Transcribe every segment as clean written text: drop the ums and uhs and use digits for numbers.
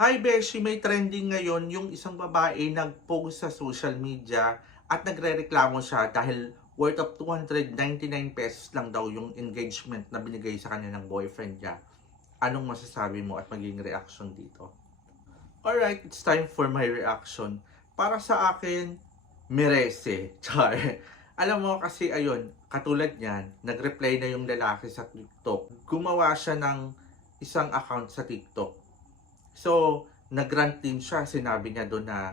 Hi Beshi, may trending ngayon yung isang babae nag-post sa social media at nagrereklamo siya dahil worth of 299 pesos lang daw yung engagement na binigay sa kanya ng boyfriend niya. Anong masasabi mo at magiging reaction dito? Alright, it's time for my reaction. Para sa akin, merese. Char. Alam mo kasi ayun, katulad niyan, nag-reply na yung lalaki sa TikTok. Gumawa siya ng isang account sa TikTok. So, nag-rant din siya. Sinabi niya doon na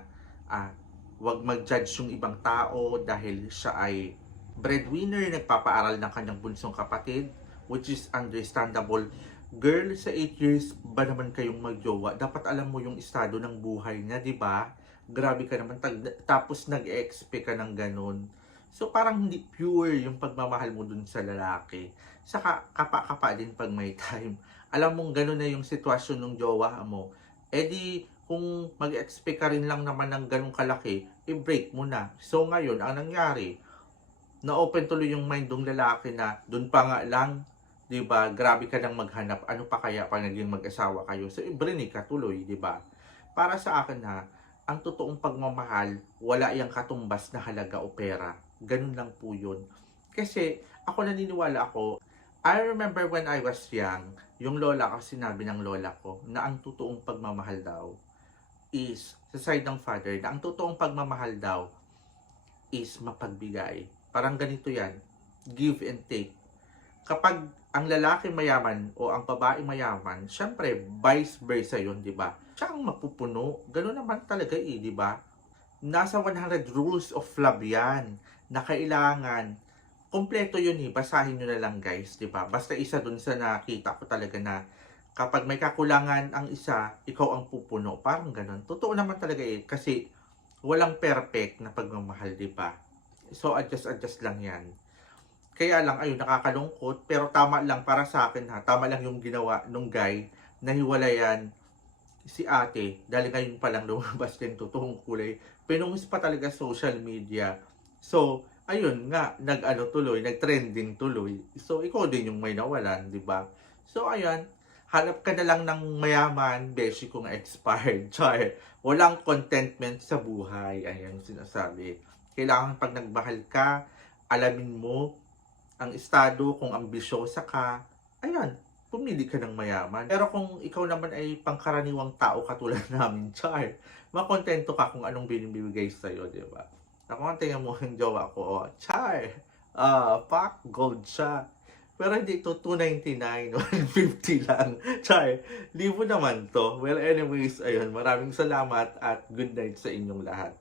wag mag-judge yung ibang tao dahil siya ay breadwinner, nagpapaaral ng kanyang bunsong kapatid, which is understandable. Girl, sa 8 years ba naman kayong magjowa? Dapat alam mo yung estado ng buhay niya, di ba? Grabe ka naman. Tapos nag-expect ka ng ganun. So, parang hindi pure yung pagmamahal mo dun sa lalaki. Saka, kapa-kapa din pag may time. Alam mong ganun na yung sitwasyon ng jowa mo. E di, kung mag-expect ka rin lang naman ng ganun kalaki, i-break mo na. So, ngayon, ang nangyari, na-open tuloy yung mind ng lalaki na dun pa nga lang, di ba, grabe ka nang maghanap, ano pa kaya pag naging mag-asawa kayo? So, i-brinig ka tuloy, di ba? Para sa akin ha, ang totoong pagmamahal, wala yung katumbas na halaga o pera. Ganun lang po yun. Kasi, ako naniniwala ako, I remember when I was young, yung lola ko, sinabi ng lola ko, na ang totoong pagmamahal daw is, sa side ng father, na ang totoong pagmamahal daw is mapagbigay. Parang ganito yan, give and take. Kapag ang lalaki mayaman o ang babae mayaman, syempre, vice versa yun, di ba? Siya ang mapupuno. Ganun naman talaga di ba? Nasa 100 rules of love yan na kailangan. Kompleto yun basahin nyo na lang guys, di ba? Basta isa dun sa nakita ko talaga na kapag may kakulangan ang isa, ikaw ang pupuno. Parang ganun. Totoo naman talaga kasi walang perfect na pagmamahal, di ba? So, adjust lang yan. Kaya lang, ayun, nakakalungkot. Pero tama lang para sa akin ha. Tama lang yung ginawa nung guy na hiwalayan si ate. Dahil ngayon pa lang lumabas yung totoong kulay. Pinungus pa talaga social media. So, ayun nga, nag-trending tuloy. So, ikaw din yung may nawalan, di ba? So, ayun, hanap ka na lang ng mayaman, beshi kung expired. Char, walang contentment sa buhay. Ayan sinasabi. Kailangan pag nagmahal ka, alamin mo ang estado, kung ambisyosa ka, ayan, pumili ka ng mayaman. Pero kung ikaw naman ay pangkaraniwang tao katulad namin, char, makontento ka kung anong binibigay sa'yo, di ba? Ako, tingnan mo yung jowa ko, char, pack gold siya. Pero hindi ito 299, 150 lang. Char, libo naman to. Well, anyways, ayun, maraming salamat at good night sa inyong lahat.